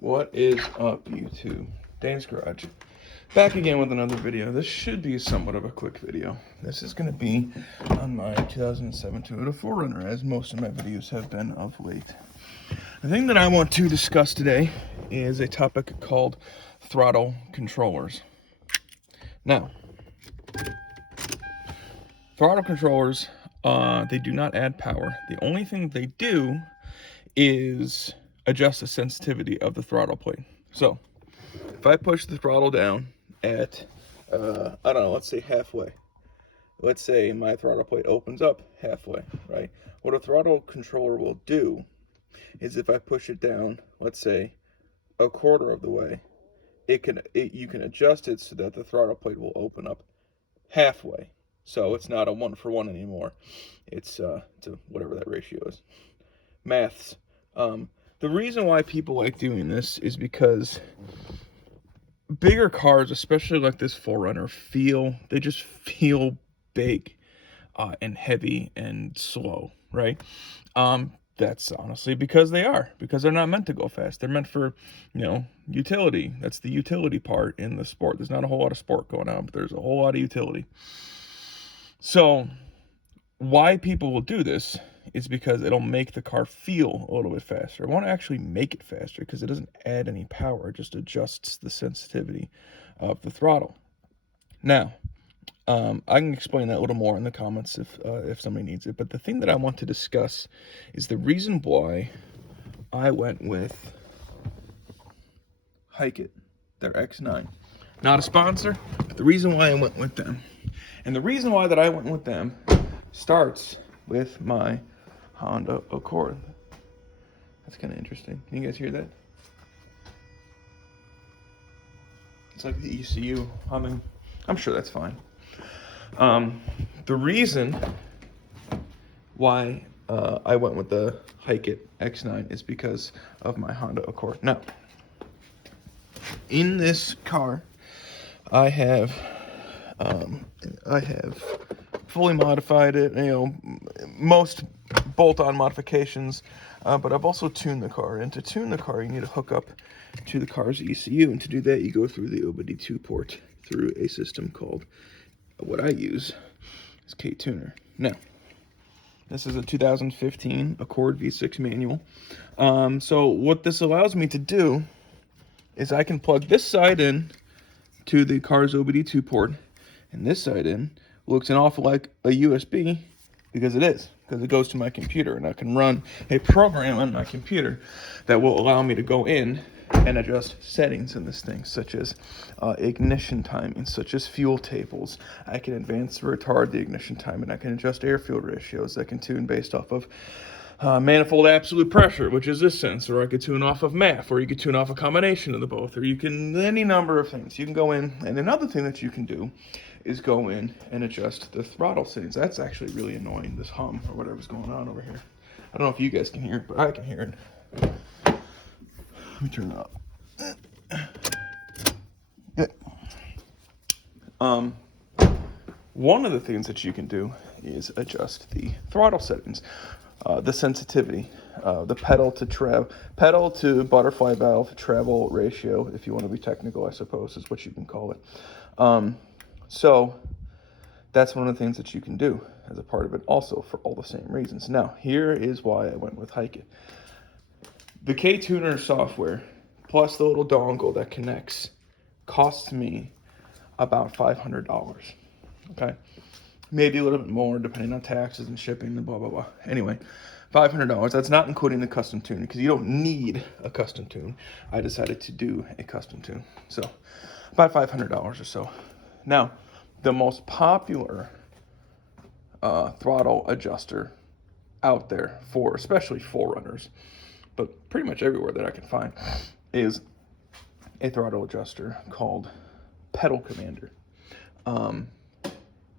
What is up, YouTube? Dane's Garage. Back again with another video. This should be somewhat of a quick video. This is going to be on my 2007 Toyota 4Runner, as most of my videos have been of late. The thing that I want to discuss today is a topic called throttle controllers. Now, throttle controllers, they do not add power. The only thing they do is adjust the sensitivity of the throttle plate. So if I push the throttle down at, I don't know, let's say halfway. Let's say my throttle plate opens up halfway, right? What a throttle controller will do is if I push it down, let's say a quarter of the way, you can adjust it so that the throttle plate will open up halfway. So it's not a 1-for-1 anymore. It's whatever that ratio is. Maths. The reason why people like doing this is because bigger cars, especially like this 4Runner, they just feel big and heavy and slow, right? That's honestly because they're not meant to go fast. They're meant for, utility. That's the utility part in the sport. There's not a whole lot of sport going on, but there's a whole lot of utility. So why people will do this is because it'll make the car feel a little bit faster. I want to actually make it faster because it doesn't add any power. It just adjusts the sensitivity of the throttle. Now, I can explain that a little more in the comments if somebody needs it. But the thing that I want to discuss is the reason why I went with Hikeit, their X9. Not a sponsor, but the reason why I went with them. And the reason why that I went with them starts with my Honda Accord. That's kind of interesting. Can you guys hear that? It's like the ECU humming. I'm sure that's fine. The reason why I went with the Hikeit X9 is because of my Honda Accord. Now, in this car, I have fully modified it, most bolt-on modifications, but I've also tuned the car. And to tune the car, you need to hook up to the car's ECU, and to do that, you go through the OBD2 port through a system called, what I use is K-Tuner. Now, this is a 2015 Accord V6 manual. So what this allows me to do is I can plug this side in to the car's OBD2 port, and this side in looks an awful like a USB, because it goes to my computer, and I can run a program on my computer that will allow me to go in and adjust settings in this thing, such as ignition timing, such as fuel tables. I can advance or retard the ignition time, and I can adjust air-fuel ratios. I can tune based off of manifold absolute pressure, which is this sensor, or I could tune off of MAF, or you could tune off a combination of the both, or you can, any number of things. You can go in, and another thing that you can do is go in and adjust the throttle settings. That's actually really annoying, this hum, or whatever's going on over here. I don't know if you guys can hear it, but I can hear it. Let me turn it up. Yeah. One of the things that you can do is adjust the throttle settings. The sensitivity, the pedal to butterfly valve travel ratio, if you want to be technical, I suppose is what you can call it. So that's one of the things that you can do as a part of it, also for all the same reasons. Now, here is why I went with Hikeit. The K-Tuner software plus the little dongle that connects costs me about $500. Okay. Maybe a little bit more depending on taxes and shipping and blah, blah, blah. Anyway, $500. That's not including the custom tune, because you don't need a custom tune. I decided to do a custom tune. So about $500 or so. Now, the most popular throttle adjuster out there for especially 4Runners, but pretty much everywhere that I can find, is a throttle adjuster called Pedal Commander.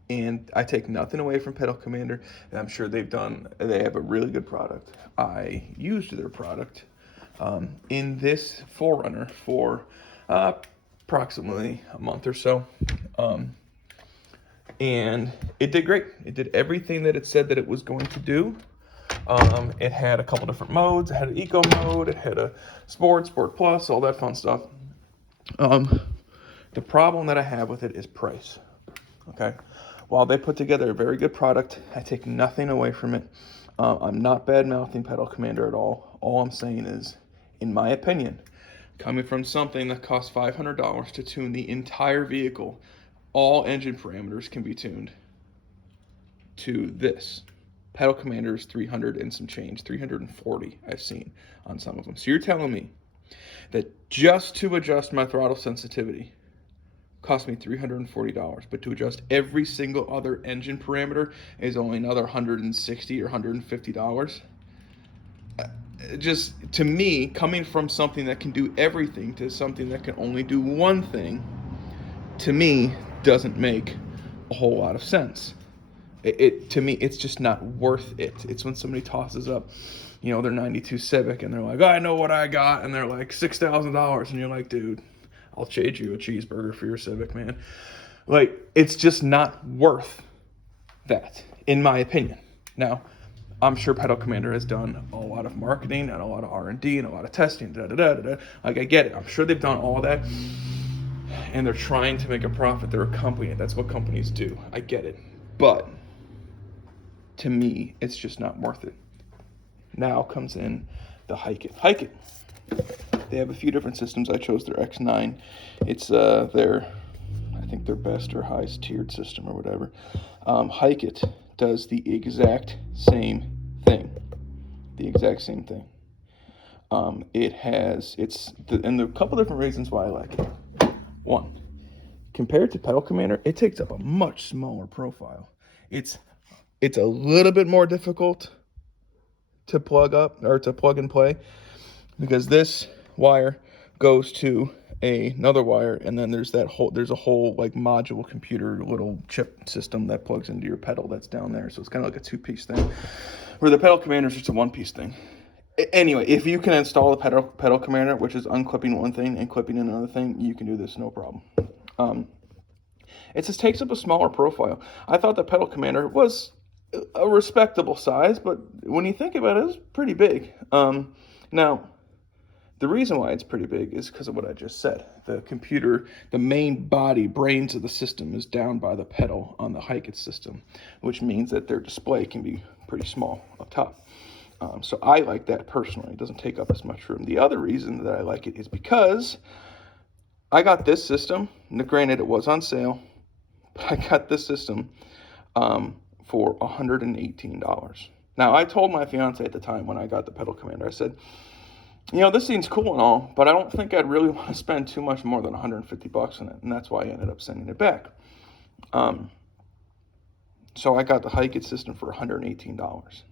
And I take nothing away from Pedal Commander. And I'm sure they have a really good product. I used their product in this 4Runner for approximately a month or so. And it did great. It did everything that it said that it was going to do. It had a couple different modes. It had an eco mode. It had a sport plus, all that fun stuff. The problem that I have with it is price. Okay, while they put together a very good product, I take nothing away from it. I'm not bad-mouthing Pedal Commander at all. All I'm saying is, in my opinion, coming from something that costs $500 to tune the entire vehicle, all engine parameters can be tuned, to this. Pedal Commander is 300 and some change, 340 I've seen on some of them. So you're telling me that just to adjust my throttle sensitivity cost me $340, but to adjust every single other engine parameter is only another $160 or $150? Just, to me, coming from something that can do everything to something that can only do one thing, to me, doesn't make a whole lot of sense. To me, it's just not worth it. It's when somebody tosses up, their 92 Civic, and they're like, I know what I got, and they're like $6,000, and you're like, dude, I'll trade you a cheeseburger for your Civic, man. Like, it's just not worth that, in my opinion. Now, I'm sure Pedal Commander has done a lot of marketing and a lot of R&D and a lot of testing, Like, I get it. I'm sure they've done all that, and they're trying to make a profit. They're a company. That's what companies do. I get it. But to me, it's just not worth it. Now comes in the Hikeit. Hikeit. They have a few different systems. I chose their X9. It's I think their best or highest tiered system or whatever. Hikeit does the exact same thing. And there are a couple different reasons why I like it. One, compared to Pedal Commander, it takes up a much smaller profile. It's a little bit more difficult to plug up or to plug and play, because this wire goes to another wire, and then there's a whole like module computer little chip system that plugs into your pedal that's down there. So it's kind of like a two-piece thing, where the Pedal Commander is just a one-piece thing. Anyway, if you can install the Pedal Commander, which is unclipping one thing and clipping in another thing, you can do this no problem. It just takes up a smaller profile. I thought the Pedal Commander was a respectable size, but when you think about it, it's pretty big. Now, the reason why it's pretty big is because of what I just said. The computer, the main brains of the system is down by the pedal on the Hikeit system, which means that their display can be pretty small up top. So I like that personally. It doesn't take up as much room. The other reason that I like it is because I got this system. Now, granted, it was on sale, but I got this system for $118. Now, I told my fiance at the time when I got the Pedal Commander, I said, this seems cool and all, but I don't think I'd really want to spend too much more than $150 on it, and that's why I ended up sending it back. So I got the Hikeit system for $118.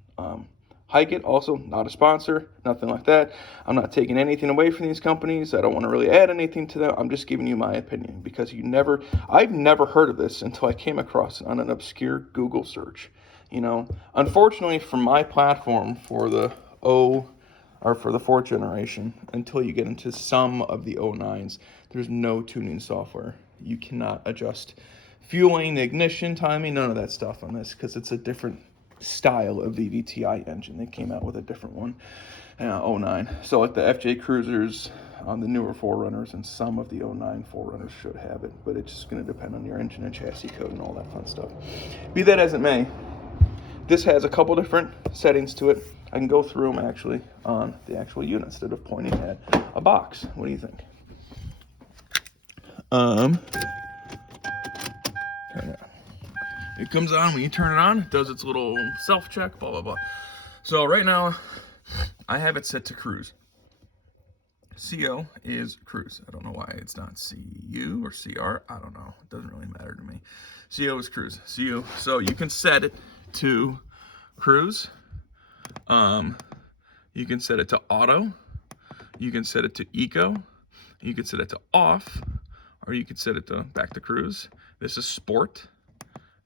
Hikeit, also not a sponsor, nothing like that. I'm not taking anything away from these companies. I don't want to really add anything to them. I'm just giving you my opinion, because I've never heard of this until I came across it on an obscure Google search. Unfortunately for my platform, for the fourth generation, until you get into some of the 09s, there's no tuning software. You cannot adjust fueling, ignition, timing, none of that stuff on this, because it's a different style of VVTi engine. They came out with a different one, 09. So like the FJ Cruisers, the newer 4Runners, and some of the 09 4Runners should have it, but it's just going to depend on your engine and chassis code and all that fun stuff. Be that as it may, this has a couple different settings to it. I can go through them actually on the actual unit instead of pointing at a box. What do you think? It comes on when you turn it on. It does its little self-check, blah, blah, blah. So right now, I have it set to cruise. CO is cruise. I don't know why it's not CU or CR. I don't know. It doesn't really matter to me. CO is cruise. So you can set it to cruise. You can set it to auto. You can set it to eco. You can set it to off, or you can set it to back to cruise. This is sport,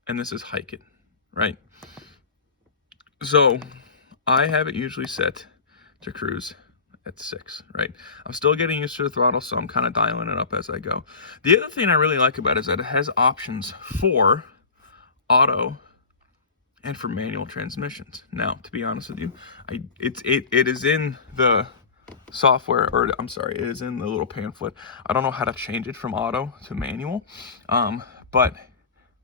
and this is Hikeit, right? So I have it usually set to cruise at 6, right? I'm still getting used to the throttle, so I'm kind of dialing it up as I go. The other thing I really like about it is that it has options for auto and for manual transmissions. Now, to be honest with you, it is in the software, or I'm sorry, it is in the little pamphlet. I don't know how to change it from auto to manual, but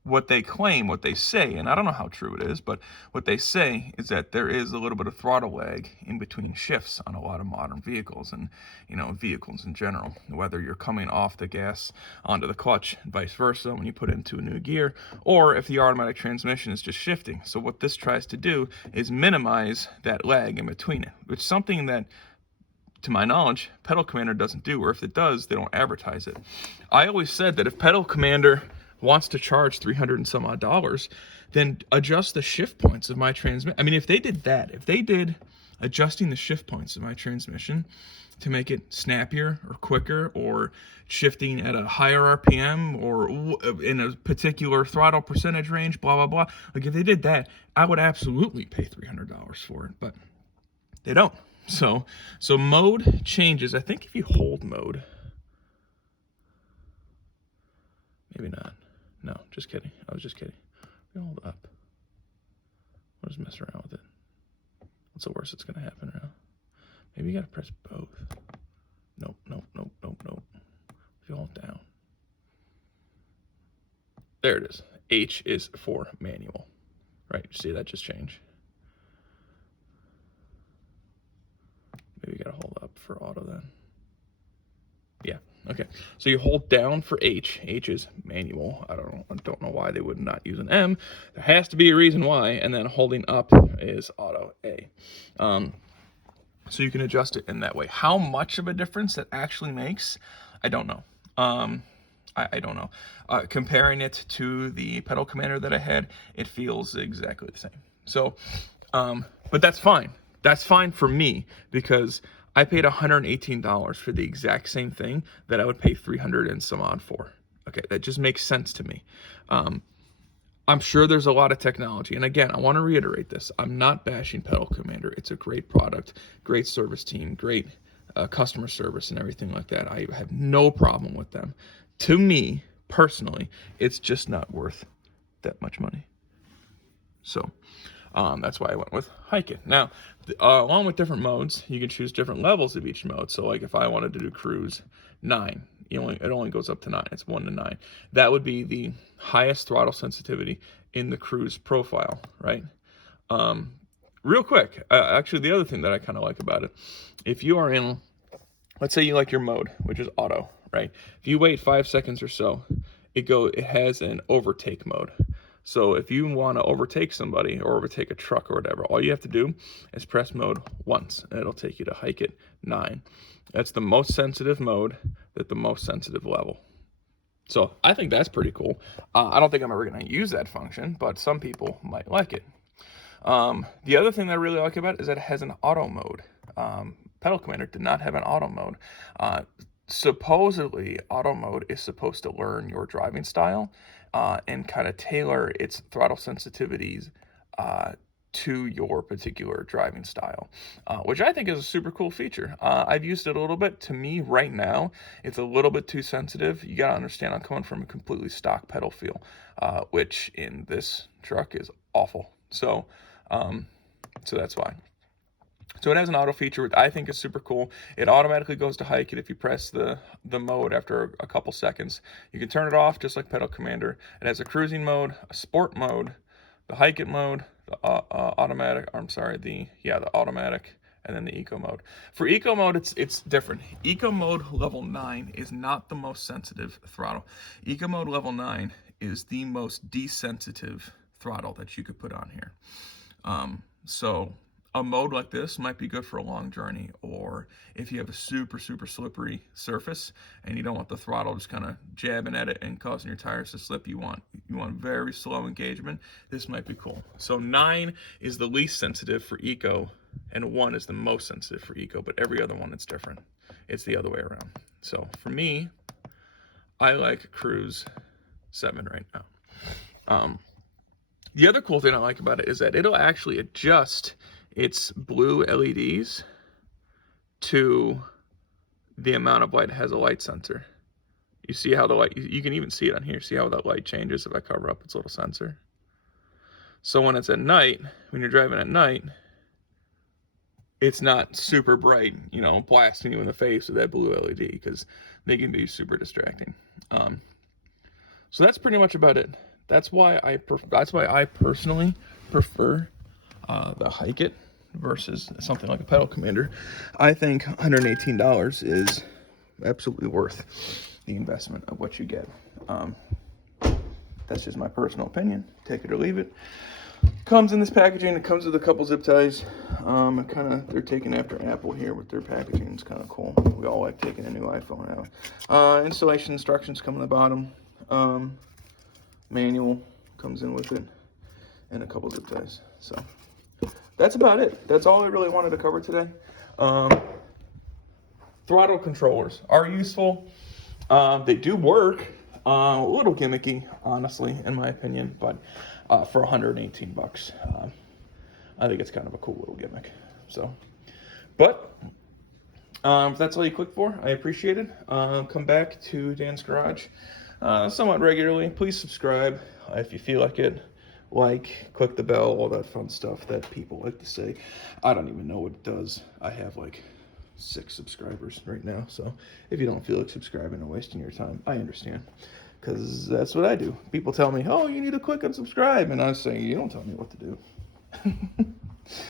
what they claim, what they say, and I don't know how true it is, but what they say is that there is a little bit of throttle lag in between shifts on a lot of modern vehicles, and vehicles in general, whether you're coming off the gas onto the clutch and vice versa when you put it into a new gear, or if the automatic transmission is just shifting. So what this tries to do is minimize that lag in between it, which is something that, to my knowledge, Pedal Commander doesn't do, or if it does, they don't advertise it. I always said that if Pedal Commander wants to charge $300 and some odd, then adjust the shift points of my transmission. I mean, if they did that, if they did adjusting the shift points of my transmission to make it snappier or quicker, or shifting at a higher RPM, or in a particular throttle percentage range, blah, blah, blah. Like, if they did that, I would absolutely pay $300 for it, but they don't. So mode changes. I think if you hold mode, maybe not. No, just kidding. I was just kidding. We hold up. I'll just mess around with it. What's the worst that's going to happen now? Maybe you got to press both. Nope. If you hold down. There it is. H is for manual. Right, you see that just changed. Maybe you got to hold up for auto then. Yeah. Okay, so you hold down for H. H is manual. I don't know why they would not use an M. There has to be a reason why. And then holding up is auto, A. So you can adjust it in that way. How much of a difference that actually makes, I don't know. I don't know. Comparing it to the Pedal Commander that I had, it feels exactly the same. So, but that's fine. That's fine for me, because I paid $118 for the exact same thing that I would pay $300 and some odd for. Okay, that just makes sense to me. I'm sure there's a lot of technology. And again, I want to reiterate this. I'm not bashing Pedal Commander. It's a great product, great service team, great customer service and everything like that. I have no problem with them. To me, personally, it's just not worth that much money. So that's why I went with Hikeit. Now, along with different modes, you can choose different levels of each mode. So like if I wanted to do cruise 9, it only goes up to 9. It's 1 to 9. That would be the highest throttle sensitivity in the cruise profile, right? Real quick, actually the other thing that I kind of like about it, if you are in, let's say you like your mode, which is auto, right? If you wait 5 seconds or so, it has an overtake mode. So if you want to overtake somebody or overtake a truck or whatever, all you have to do is press mode once, and it'll take you to Hikeit 9. That's the most sensitive mode at the most sensitive level. So I think that's pretty cool. I don't think I'm ever going to use that function, but some people might like it. The other thing that I really like about it is that it has an auto mode. Pedal Commander did not have an auto mode. Supposedly, auto mode is supposed to learn your driving style and kind of tailor its throttle sensitivities to your particular driving style, which I think is a super cool feature. I've used it a little bit. To me, right now, it's a little bit too sensitive. You got to understand, I'm coming from a completely stock pedal feel, which in this truck is awful. So that's why. So it has an auto feature, which I think is super cool. It automatically goes to Hikeit if you press the mode after a couple seconds. You can turn it off just like Pedal Commander. It has a cruising mode, a sport mode, the Hikeit mode, the automatic, the automatic, and then the eco mode. For eco mode, it's different. Eco mode level 9 is not the most sensitive throttle. Eco mode level 9 is the most desensitive throttle that you could put on here. So a mode like this might be good for a long journey, or if you have a super slippery surface and you don't want the throttle just kind of jabbing at it and causing your tires to slip. You want very slow engagement. This might be cool. So 9 is the least sensitive for eco, and 1 is the most sensitive for eco, but every other one it's different. It's the other way around. So for me, I like Cruise 7 right now. The other cool thing I like about it is that it'll actually adjust its blue LEDs to the amount of light. It has a light sensor. You see how the light, you can even see it on here. See how that light changes if I cover up its little sensor? So when it's at night, when you're driving at night, it's not super bright, you know, blasting you in the face with that blue LED, because they can be super distracting. So that's pretty much about it. That's why I personally prefer the Hikeit versus something like a pedal commander. I think $118 is absolutely worth the investment of what you get. That's just my personal opinion. Take it or leave it. Comes in this packaging. It comes with a couple zip ties. They're taking after Apple here with their packaging. It's kind of cool. We all like taking a new iPhone out. Installation instructions come on the bottom. Manual comes in with it, and a couple zip ties. So that's about it. That's all I really wanted to cover today. Throttle controllers are useful. They do work. A little gimmicky, honestly, in my opinion, but for 118 bucks, I think it's kind of a cool little gimmick. So, but if that's all you click for, I appreciate it. Come back to Dan's Garage somewhat regularly. Please subscribe if you feel like it. Like, click the bell, all that fun stuff that people like to say. I don't even know what it does. I have like 6 subscribers right now, so if you don't feel like subscribing and wasting your time, I understand, because that's what I do. People tell me, oh, you need to click and subscribe, and I say, you don't tell me what to do.